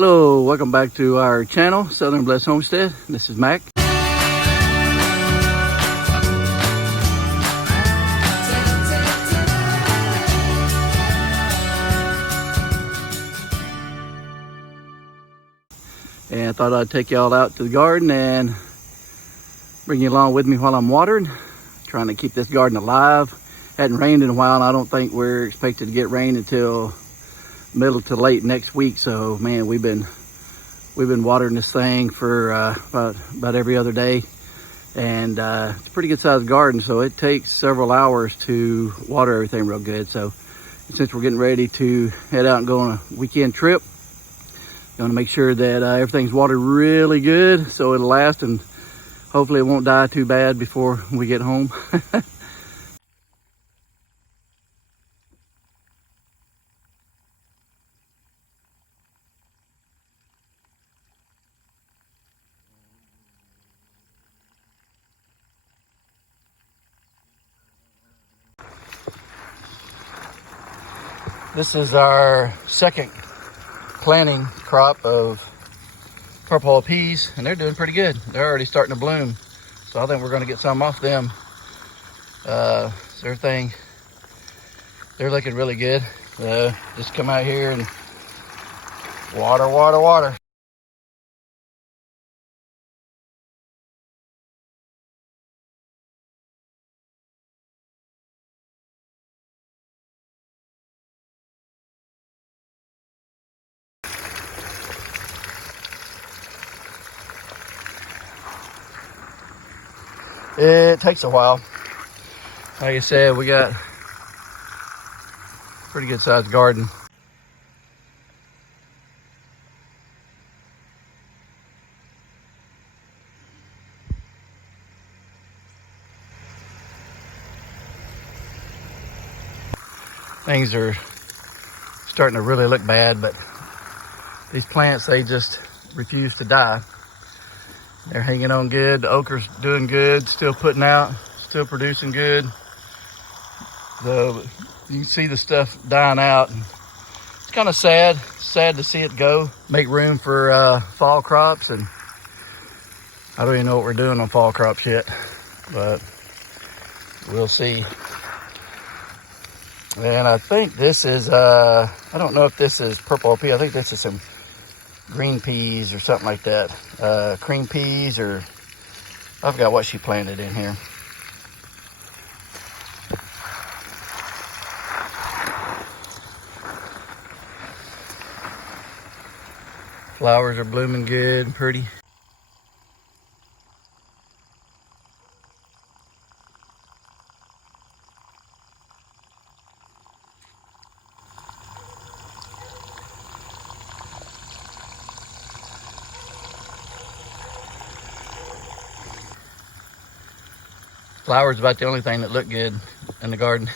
Hello, welcome back to our channel, Southern Blessed Homestead. This is Mac. And I thought I'd take y'all out to the garden and bring you along with me while I'm watering. Trying to keep this garden alive. Hadn't rained in a while, and I don't think we're expected to get rain until middle to late next week. So man, we've been watering this thing for about every other day, and it's a pretty good sized garden, so it takes several hours to water everything real good. So since we're getting ready to head out and go on a weekend trip, I'm going to make sure that everything's watered really good so it'll last, and hopefully it won't die too bad before we get home. This is our second planting crop of purple peas, and they're doing pretty good. They're already starting to bloom, so I think we're going to get some off them. So everything, they're looking really good. Just come out here and water. It takes a while. Like I said, we got a pretty good sized garden. Things are starting to really look bad, but these plants, they just refuse to die. They're hanging on good. The okra's doing good, still putting out, still producing good. So you can see the stuff dying out. It's kind of sad to see it go. Make room for fall crops, and I don't even know what we're doing on fall crops yet, but we'll see. And I think this is, I don't know if this is purple pea. I think this is some green peas or something like that. Cream peas, or I forgot what she planted in here. Flowers are blooming good and pretty. Flowers about the only thing that look good in the garden.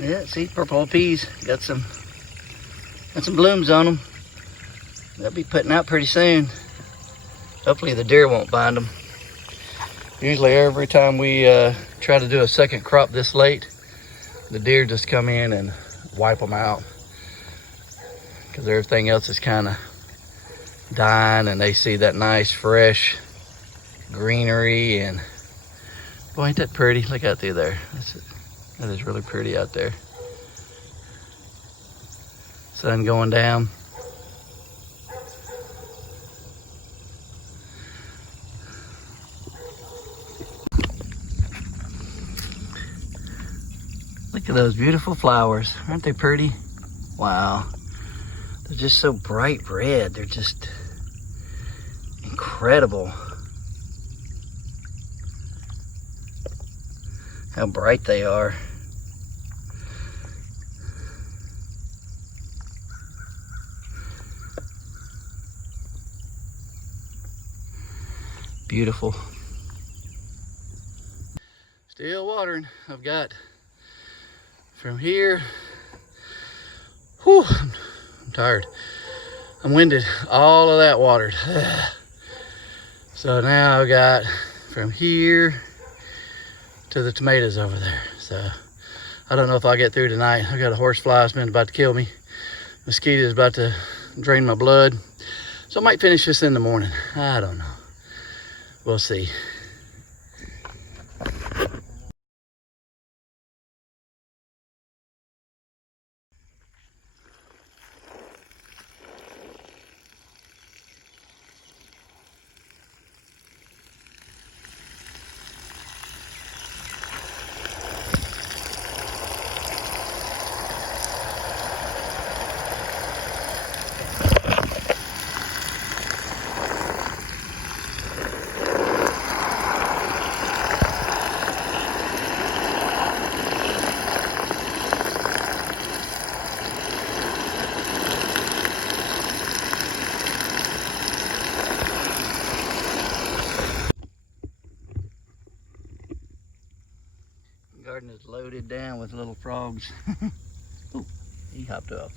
Yeah, see, purple peas got some blooms on them. They'll be putting out pretty soon. Hopefully the deer won't find them. Usually every time we try to do a second crop this late, the deer just come in and wipe them out, because everything else is kind of dying, and they see that nice fresh greenery, and boy, ain't that pretty. Look out through there. That is really pretty out there. Sun going down. Look at those beautiful flowers. Aren't they pretty? Wow. They're just so bright red. They're just incredible how bright they are. Beautiful. Still watering. I've got from here, whew, I'm tired. I'm winded. All of that watered. So now I've got from here to the tomatoes over there. So I don't know if I'll get through tonight. I got a horsefly that's been about to kill me. Mosquito's about to drain my blood. So I might finish this in the morning. I don't know. We'll see. Garden is loaded down with little frogs. Oh, he hopped off.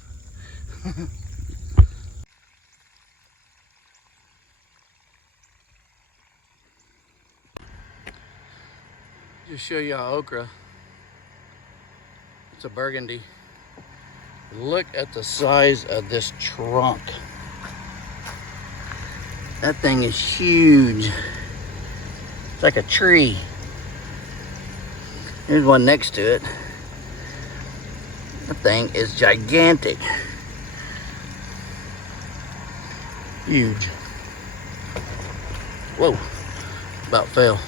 Just show y'all okra. It's a burgundy. Look at the size of this trunk. That thing is huge. It's like a tree. Here's one next to it. That thing is gigantic. Huge. Whoa, about fell.